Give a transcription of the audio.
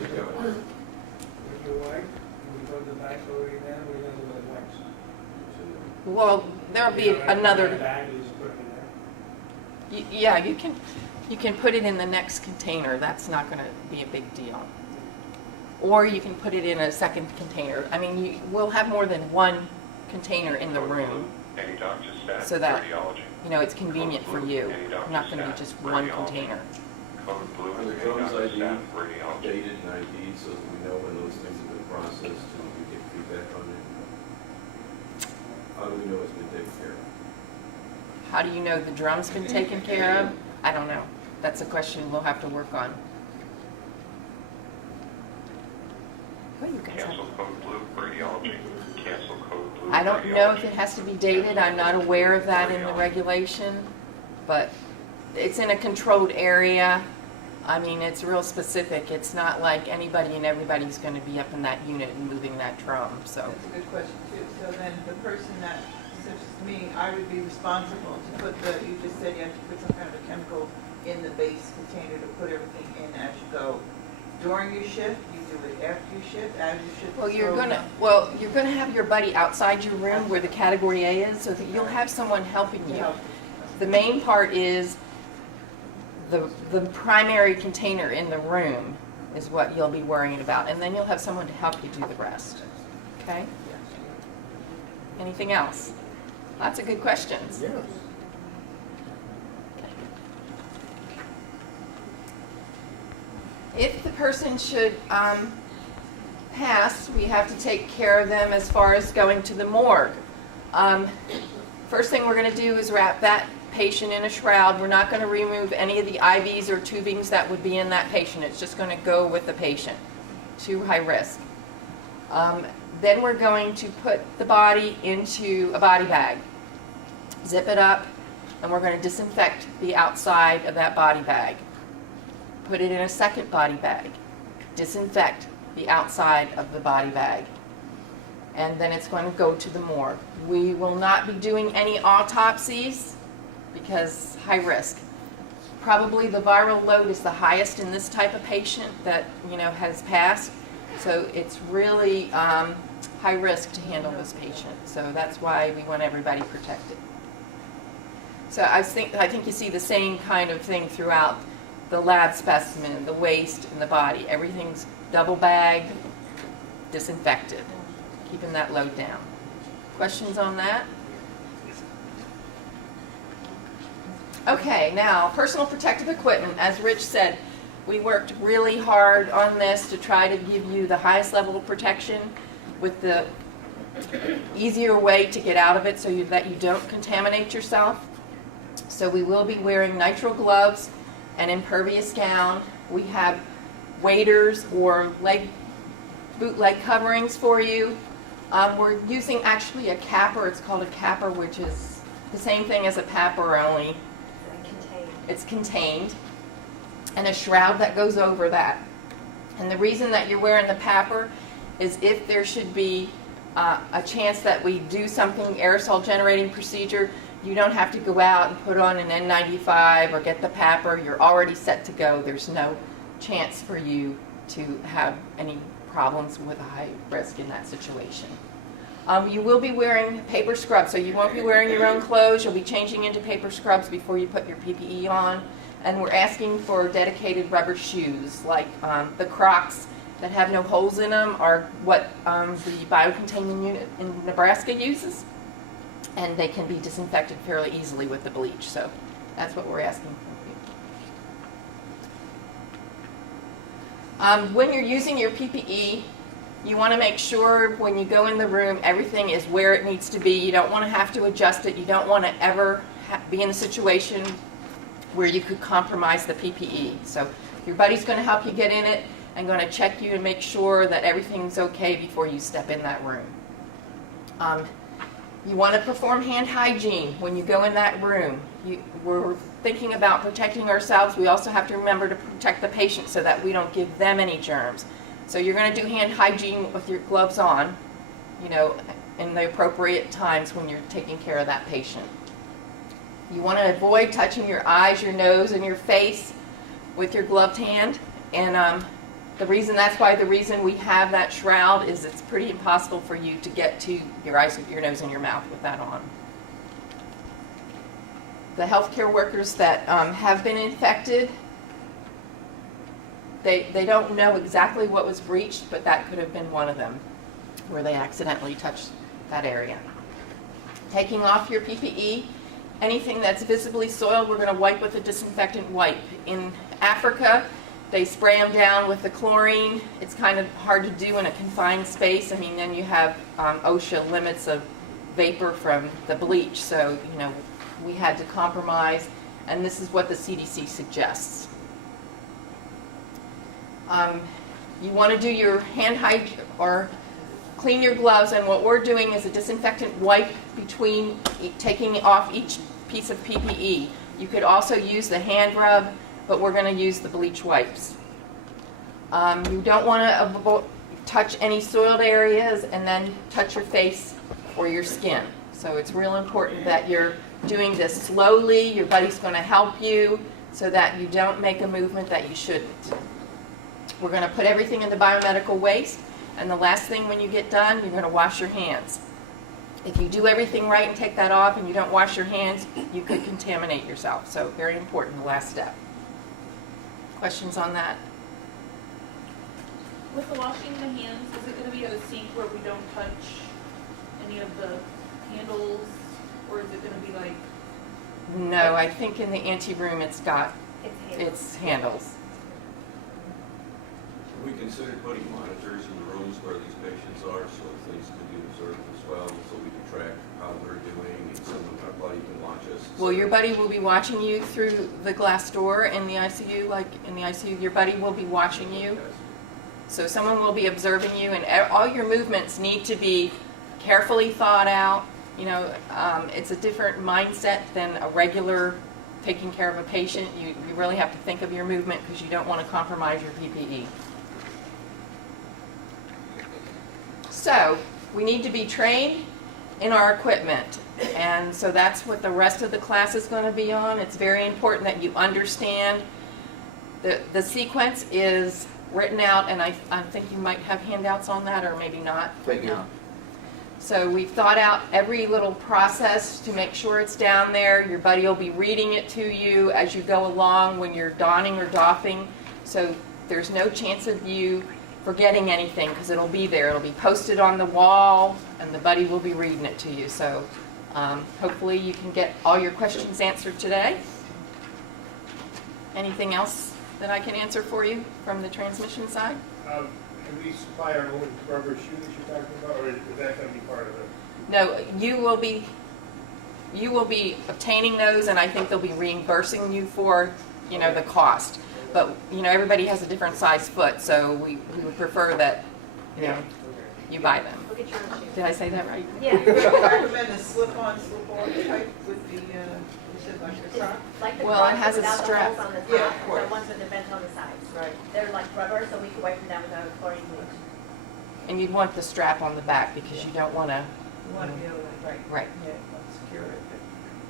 you go. With your wife, when you go to the back already now, we're gonna do it once. Well, there'll be another, Bag, you just put it in there. yeah, you can put it in the next container. That's not going to be a big deal. Or you can put it in a second container. I mean, we'll have more than one container in the room, so that, you know, it's convenient for you. Not going to be just one container. Are the drums ID dated and ID'd so that we know when those things have been processed and we get feedback on it? How do we know it's been taken care of? How do you know the drum's been taken care of? I don't know. That's a question we'll have to work on. What do you guys have? Cancel code blue radiology. Cancel code blue. I don't know if it has to be dated. I'm not aware of that in the regulation, but it's in a controlled area. I mean, it's real specific. It's not like anybody and everybody's going to be up in that unit and moving that drum. So That's a good question too. So then the person that, such as me, I would be responsible to put the, you just said you have to put some kind of a chemical in the base container to put everything in as you go. During your shift, you do it after your shift, as your shift is you're gonna have your buddy outside your room where the category A is, so that you'll have someone helping you. The main part is the primary container in the room is what you'll be worrying about, and then you'll have someone to help you do the rest. Okay? Anything else? Lots of good questions. Yes. If the person should pass, we have to take care of them as far as going to the morgue. First thing we're going to do is wrap that patient in a shroud. We're not going to remove any of the IVs or tubings that would be in that patient. It's just going to go with the patient. Too high risk. Then we're going to put the body into a body bag. Zip it up, and we're going to disinfect the outside of that body bag. Put it in a second body bag. Disinfect the outside of the body bag. And then it's going to go to the morgue. We will not be doing any autopsies because high risk. Probably the viral load is the highest in this type of patient that, you know, has passed. So it's really high risk to handle this patient. So that's why we want everybody protected. So I think you see the same kind of thing throughout the lab specimen, the waste, and the body. Everything's double bagged, disinfected, keeping that load down. Questions on that? Okay, now personal protective equipment. As Rich said, we worked really hard on this to try to give you the highest level of protection with the easier way to get out of it so that you don't contaminate yourself. So we will be wearing nitrile gloves, an impervious gown. We have waders or boot leg coverings for you. We're using actually a capper. It's called a capper, which is the same thing as a papper, only it's contained, and a shroud that goes over that. And the reason that you're wearing the papper is if there should be a chance that we do something, aerosol generating procedure, you don't have to go out and put on an N95 or get the papper. You're already set to go. There's no chance for you to have any problems with a high risk in that situation. You will be wearing paper scrubs, so you won't be wearing your own clothes. You'll be changing into paper scrubs before you put your PPE on. And we're asking for dedicated rubber shoes, like the Crocs that have no holes in them are what the biocontainment unit in Nebraska uses. And they can be disinfected fairly easily with the bleach. So that's what we're asking from you. When you're using your PPE, you want to make sure when you go in the room, everything is where it needs to be. You don't want to have to adjust it. You don't want to ever be in a situation where you could compromise the PPE. So your buddy's going to help you get in it and going to check you and make sure that everything's okay before you step in that room. You want to perform hand hygiene when you go in that room. We're thinking about protecting ourselves. We also have to remember to protect the patient so that we don't give them any germs. So you're going to do hand hygiene with your gloves on, you know, in the appropriate times when you're taking care of that patient. You want to avoid touching your eyes, your nose, and your face with your gloved hand. And That's why the reason we have that shroud is it's pretty impossible for you to get to your eyes, your nose, and your mouth with that on. The healthcare workers that have been infected, they don't know exactly what was breached, but that could have been one of them, where they accidentally touched that area. Taking off your PPE, anything that's visibly soiled, we're going to wipe with a disinfectant wipe. In Africa, they spray them down with the chlorine. It's kind of hard to do in a confined space. I mean, then you have OSHA limits of vapor from the bleach, so, you know, we had to compromise, and this is what the CDC suggests. You want to do your hand hygiene or clean your gloves, and what we're doing is a disinfectant wipe between taking off each piece of PPE. You could also use the hand rub, but we're going to use the bleach wipes. You don't want to touch any soiled areas and then touch your face or your skin. So it's real important that you're doing this slowly. Your buddy's going to help you so that you don't make a movement that you shouldn't. We're going to put everything in the biomedical waste, and the last thing when you get done, you're going to wash your hands. If you do everything right and take that off and you don't wash your hands, you could contaminate yourself. So very important, the last step. Questions on that? With the washing the hands, is it going to be at a sink where we don't touch any of the handles, or is it going to be like? No, I think in the ante room it's got its handles. We considered putting monitors in the rooms where these patients are, so things can be observed as well, so we can track how they're doing, and someone, our buddy can watch us. Well, your buddy will be watching you through the glass door in the ICU, like in the ICU, your buddy will be watching you. So someone will be observing you, and all your movements need to be carefully thought out. You know, it's a different mindset than a regular taking care of a patient. You really have to think of your movement because you don't want to compromise your PPE. So we need to be trained in our equipment, and so that's what the rest of the class is going to be on. It's very important that you understand the sequence is written out, and I think you might have handouts on that, or maybe not. Thank you. No. So we've thought out every little process to make sure it's down there. Your buddy will be reading it to you as you go along when you're donning or doffing, so there's no chance of you forgetting anything because it'll be there. It'll be posted on the wall, and the buddy will be reading it to you. So hopefully you can get all your questions answered today. Anything else that I can answer for you from the transmission side? Can we supply our own rubber shoes you're talking about, or is that going to be part of it? No, you will be obtaining those, and I think they'll be reimbursing you for, you know, the cost. But, you know, everybody has a different size foot, so we would prefer that, you know, you buy them. Look at your own shoes. Did I say that right? Yeah. I recommend the slip-on type with the, you said like the sock. Like the Well, it Crocs has a without the strap. holes on the top, Yeah, of course. the ones with the vent on the sides. Right. They're like rubber, so we can wipe them down without a chlorine bleach. And you'd want the strap on the back because you don't want to, You want to be able to, right. right. Yeah, secure it.